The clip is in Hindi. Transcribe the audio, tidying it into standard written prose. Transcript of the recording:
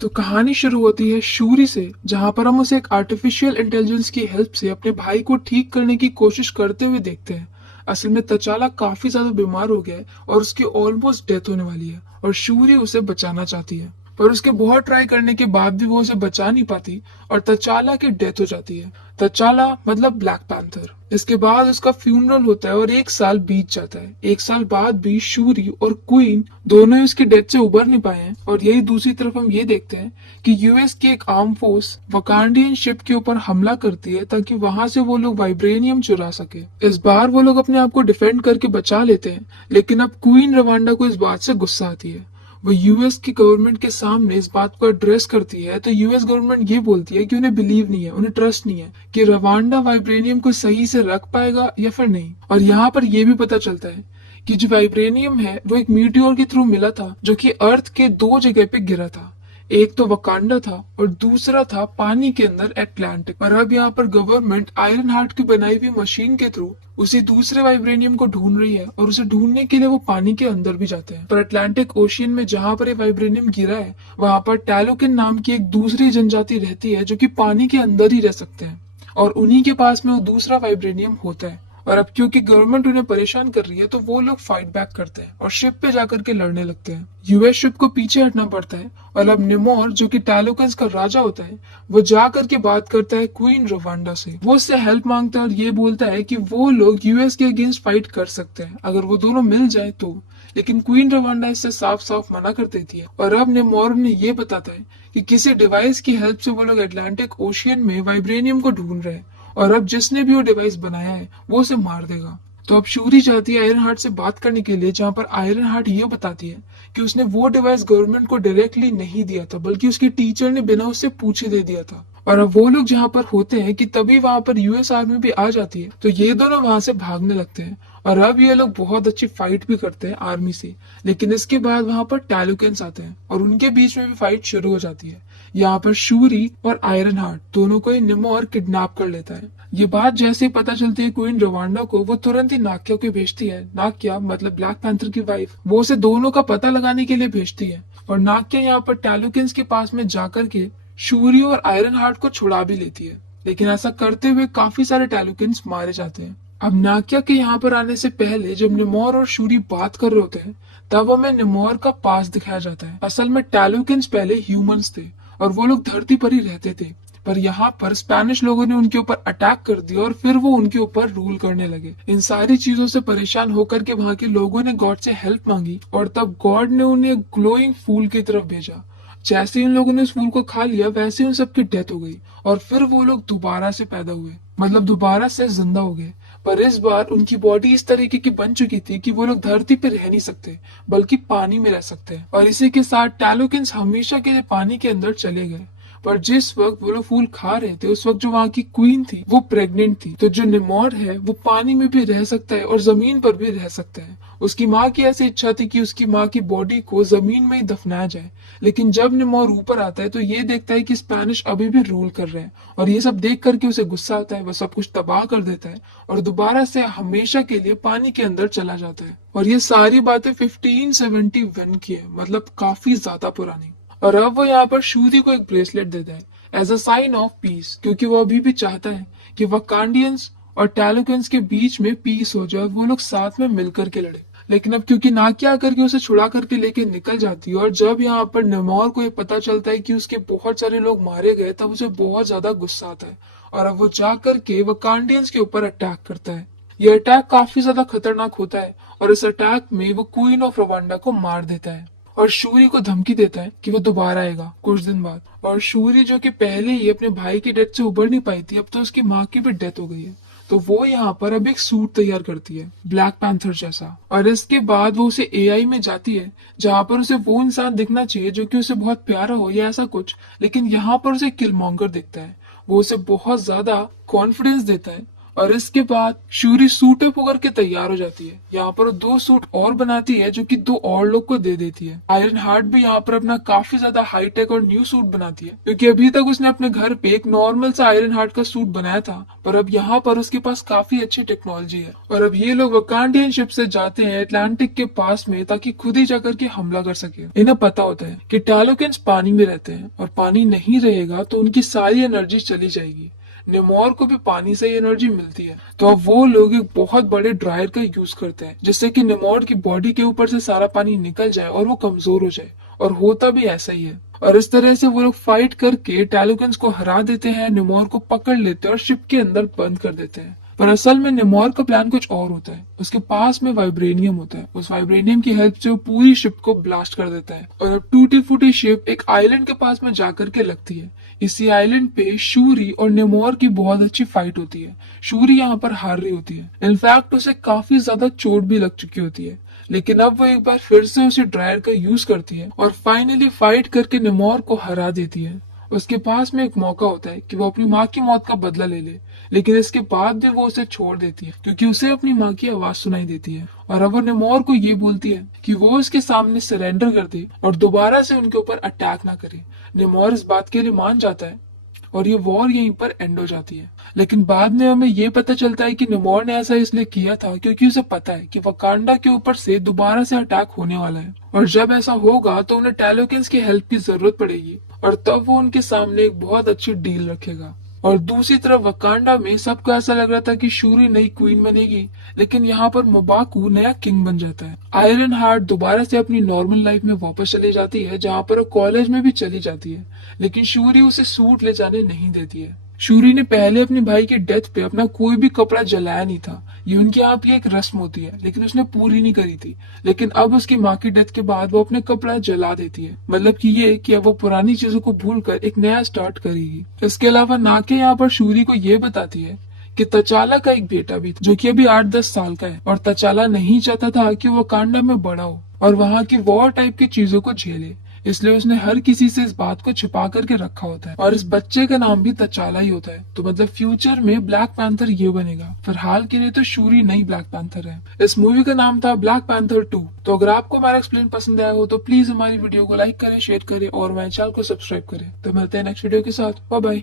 तो कहानी शुरू होती है शूरी से, जहां पर हम उसे एक आर्टिफिशियल इंटेलिजेंस की हेल्प से अपने भाई को ठीक करने की कोशिश करते हुए देखते हैं। असल में तचाला काफी ज्यादा बीमार हो गया है और उसकी ऑलमोस्ट डेथ होने वाली है और शूरी उसे बचाना चाहती है, पर उसके बहुत ट्राई करने के बाद भी वो उसे बचा नहीं पाती और तचाला की डेथ हो जाती है। तचाला मतलब ब्लैक पैंथर। इसके बाद उसका फ्यूनरल होता है और 1 साल बीत जाता है। 1 साल बाद भी शूरी और क्वीन दोनों ही उसकी डेथ से उबर नहीं पाए हैं। और यही दूसरी तरफ हम ये देखते हैं कि यूएस की एक आर्म फोर्स वकांडियन शिप के ऊपर हमला करती है ताकि वहां से वो लोग वाइब्रेनियम चुरा सके। इस बार वो लोग अपने आप को डिफेंड करके बचा लेते हैं, लेकिन अब क्वीन रवांडा को इस बात से गुस्सा आती है। वो यूएस की गवर्नमेंट के सामने इस बात को एड्रेस करती है, तो यूएस गवर्नमेंट ये बोलती है कि उन्हें बिलीव नहीं है, उन्हें ट्रस्ट नहीं है कि रवांडा वाइब्रेनियम को सही से रख पाएगा या फिर नहीं। और यहाँ पर यह भी पता चलता है कि जो वाइब्रेनियम है वो एक मीटियोर के थ्रू मिला था, जो कि अर्थ के 2 जगह पे गिरा था। एक तो वकांडा था और दूसरा था पानी के अंदर एटलांटिक। और अब यहाँ पर गवर्नमेंट आयरन हार्ट की बनाई हुई मशीन के थ्रू उसी दूसरे वाइब्रेनियम को ढूंढ रही है और उसे ढूंढने के लिए वो पानी के अंदर भी जाते हैं। पर अटलांटिक ओशियन में जहाँ पर ये वाइब्रेनियम गिरा है, वहां पर टैलोकिन नाम की एक दूसरी जनजाति रहती है जो कि पानी के अंदर ही रह सकते हैं, और उन्हीं के पास में वो दूसरा वाइब्रेनियम होता है। और अब क्योंकि गवर्नमेंट उन्हें परेशान कर रही है, तो वो लोग फाइट बैक करते हैं और शिप पे जाकर के लड़ने लगते हैं। यूएस शिप को पीछे हटना पड़ता है और अब निमोर, जो कि टैलोकन्स का राजा होता है, वो जा करके बात करता है क्वीन रवांडा से। वो उससे हेल्प मांगता है और ये बोलता है कि वो लोग यूएस के अगेंस्ट फाइट कर सकते हैं अगर वो दोनों मिल जाए तो। लेकिन क्वीन रवांडा इससे साफ साफ मना कर देती है। और अब निमोर ने ये बताता है कि किसी डिवाइस की हेल्प से वो लोग अटलांटिक ओशियन में वाइब्रेनियम को ढूंढ रहे हैं, और अब जिसने भी वो डिवाइस बनाया है वो उसे मार देगा। तो अब शूरी चाहती है आयरन हार्ट से बात करने के लिए, जहां पर आयरन हार्ट ये बताती है कि उसने वो डिवाइस गवर्नमेंट को डायरेक्टली नहीं दिया था, बल्कि उसकी टीचर ने बिना उससे पूछे दे दिया था। और अब वो लोग जहाँ पर होते हैं कि तभी वहां पर यूएस आर्मी भी आ जाती है, तो ये दोनों वहां से भागने लगते हैं। और अब ये लोग बहुत अच्छी फाइट भी करते हैं आर्मी से। लेकिन इसके बाद वहां पर टैलुकेंस आते हैं और उनके बीच में भी फाइट शुरू हो जाती है। यहाँ पर शूरी और आयरन हार्ट दोनों को ही निमोर किडनैप कर लेता है। ये बात जैसे ही पता चलती है क्वीन रवांडा को, वो तुरंत ही नाक्या को भेजती है। नाक्या मतलब ब्लैक पैंथर की वाइफ, वो उसे दोनों का पता लगाने के लिए भेजती है। और नाक्या यहाँ पर टैलुकिंस के पास में जाकर के शूरी और आयरन हार्ट को छुड़ा भी लेती है। लेकिन ऐसा करते हुए काफी सारे टैलुकिंस मारे जाते हैं। अब नाक्या के यहाँ पर आने से पहले जब निमोर और शूरी बात कर रहे होते हैं, तब हमें निमोर का पास दिखाया जाता है। असल में टैलुकिंस पहले ह्यूमंस थे और वो लोग धरती पर ही रहते थे, पर यहाँ पर स्पेनिश लोगों ने उनके ऊपर अटैक कर दिया और फिर वो उनके ऊपर रूल करने लगे। इन सारी चीजों से परेशान होकर के वहां के लोगों ने गॉड से हेल्प मांगी और तब गॉड ने उन्हें ग्लोइंग फूल की तरफ भेजा। जैसे ही उन लोगों ने उस फूल को खा लिया, वैसे उन सबकी डेथ हो गई और फिर वो लोग दोबारा से पैदा हुए, मतलब दोबारा से जिंदा हो गए। पर इस बार उनकी बॉडी इस तरीके की बन चुकी थी कि वो लोग धरती पर रह नहीं सकते, बल्कि पानी में रह सकते हैं। और इसी के साथ टैलोकिन्स हमेशा के लिए पानी के अंदर चले गए। पर जिस वक्त वो लोग फूल खा रहे थे, उस वक्त जो वहाँ की क्वीन थी वो प्रेग्नेंट थी। तो जो निमोर है वो पानी में भी रह सकता है और जमीन पर भी रह सकता है। उसकी माँ की ऐसी इच्छा थी कि उसकी माँ की बॉडी को जमीन में ही दफनाया जाए। लेकिन जब निमोर ऊपर आता है तो ये देखता है कि स्पेनिश अभी भी रूल कर रहे हैं, और ये सब देख करके उसे गुस्सा आता है। वो सब कुछ तबाह कर देता है और दोबारा से हमेशा के लिए पानी के अंदर चला जाता है। और ये सारी बातें 1571 की है, मतलब काफी ज्यादा पुरानी। और अब वो यहाँ पर शूरी को एक ब्रेसलेट देता है as a sign of peace, क्योंकि वो अभी भी चाहता है कि वकांडियंस और टैलुकेंस के बीच में पीस हो जाए, वो लोग साथ में मिलकर के लड़े। लेकिन अब क्योंकि नाकिया करके उसे छुड़ा करके लेके निकल जाती है, और जब यहाँ पर निमोर को ये पता चलता है कि उसके बहुत सारे लोग मारे गए, तब उसे बहुत ज्यादा गुस्सा आता है और अब वो जा करके वकांडियंस के ऊपर अटैक करता है। ये अटैक काफी ज्यादा खतरनाक होता है और इस अटैक में वो क्वीन ऑफ रवांडा को मार देता है और शूरी को धमकी देता है कि वो दोबारा आएगा कुछ दिन बाद। और शूरी, जो कि पहले ही अपने भाई की डेथ से उबर नहीं पाई थी, अब तो उसकी माँ की भी डेथ हो गई है, तो वो यहाँ पर अब एक सूट तैयार करती है ब्लैक पैंथर जैसा। और इसके बाद वो उसे एआई में जाती है, जहाँ पर उसे वो इंसान दिखना चाहिए जो कि उसे बहुत प्यारा हो या ऐसा कुछ, लेकिन यहाँ पर उसे किलमॉन्गर दिखता है। वो उसे बहुत ज्यादा कॉन्फिडेंस देता है और इसके बाद शूरी सूट अप होकर के तैयार हो जाती है। यहाँ पर वो 2 सूट और बनाती है जो कि 2 और लोग को दे देती है। आयरन हार्ट भी यहाँ पर अपना काफी ज्यादा हाईटेक और न्यू सूट बनाती है, क्योंकि अभी तक उसने अपने घर पे एक नॉर्मल सा आयरन हार्ट का सूट बनाया था, पर अब यहाँ पर उसके पास काफी अच्छी टेक्नोलॉजी है। और अब ये लोग वकांडियन शिप से जाते हैं अटलांटिक के पास में, ताकि खुद ही जाकर के हमला कर सके। इन्हें पता होता है कि टैलोकेंस पानी में रहते हैं और पानी नहीं रहेगा तो उनकी सारी एनर्जी चली जाएगी। निमोर को भी पानी से ही एनर्जी मिलती है, तो अब वो लोग एक बहुत बड़े ड्रायर का यूज करते हैं, जिससे कि निमोर की बॉडी के ऊपर से सारा पानी निकल जाए और वो कमजोर हो जाए। और होता भी ऐसा ही है। और इस तरह से वो लोग फाइट करके टैलोकेंस को हरा देते हैं, निमोर को पकड़ लेते हैं और शिप के अंदर बंद कर देते हैं। पर असल में निमोर का प्लान कुछ और होता है। उसके पास में वाइब्रेनियम होता है। उस वाइब्रेनियम की हेल्प से वो पूरी शिप को ब्लास्ट कर देता है और अब टूटी फूटी शिप एक आइलैंड के पास में जाकर के लगती है। इसी आइलैंड पे शूरी और निमोर की बहुत अच्छी फाइट होती है। शूरी यहाँ पर हार रही होती है। इनफैक्ट उसे काफी ज्यादा चोट भी लग चुकी होती है, लेकिन अब वो एक बार फिर से उसे ड्रायर का यूज करती है और फाइनली फाइट करके निमोर को हरा देती है। उसके पास में एक मौका होता है कि वो अपनी माँ की मौत का बदला ले ले, लेकिन इसके बाद भी वो उसे छोड़ देती है, क्योंकि उसे अपनी माँ की आवाज सुनाई देती है। और अब वो निमोर को ये बोलती है कि वो उसके सामने सरेंडर कर दे और दोबारा से उनके ऊपर अटैक ना करे। निमोर इस बात के लिए मान जाता है और ये वॉर यहीं पर एंड हो जाती है। लेकिन बाद में हमें ये पता चलता है कि निमोर ने ऐसा इसलिए किया था क्योंकि उसे पता है कि वकांडा के ऊपर से दोबारा से अटैक होने वाला है, और जब ऐसा होगा तो उन्हें टैलोकेंस की हेल्प की जरूरत पड़ेगी, और तब वो उनके सामने एक बहुत अच्छी डील रखेगा। और दूसरी तरफ वकांडा में सबको ऐसा लग रहा था कि शूरी नई क्वीन बनेगी, लेकिन यहाँ पर मोबाकू नया किंग बन जाता है। आयरन हार्ट दोबारा से अपनी नॉर्मल लाइफ में वापस चली जाती है, जहाँ पर वो कॉलेज में भी चली जाती है, लेकिन शूरी उसे सूट ले जाने नहीं देती है। शूरी ने पहले अपने भाई की डेथ पे अपना कोई भी कपड़ा जलाया नहीं था। ये उनके यहाँ की एक रस्म होती है, लेकिन उसने पूरी नहीं करी थी। लेकिन अब उसकी माँ की डेथ के बाद वो अपने कपड़ा जला देती है, मतलब कि ये कि अब वो पुरानी चीजों को भूलकर एक नया स्टार्ट करेगी। इसके अलावा नाके यहाँ पर शूरी को ये बताती है कि तचाला का एक बेटा भी था, जो कि अभी 8-10 साल का है, और तचाला नहीं चाहता था कि वो वकांडा में बड़ा हो और वहाँ की वॉर टाइप की चीजों को झेले, इसलिए उसने हर किसी से इस बात को छिपा करके रखा होता है। और इस बच्चे का नाम भी तचाला ही होता है। तो मतलब फ्यूचर में ब्लैक पैंथर ये बनेगा। फिलहाल के लिए तो शूरी नई ब्लैक पैंथर है। इस मूवी का नाम था ब्लैक पैंथर 2। तो अगर आपको हमारा एक्सप्लेन पसंद आया हो तो प्लीज हमारी वीडियो को लाइक करें, शेयर करें और हमारे चैनल को सब्सक्राइब करें। तो मिलते हैं नेक्स्ट वीडियो के साथ। Bye bye.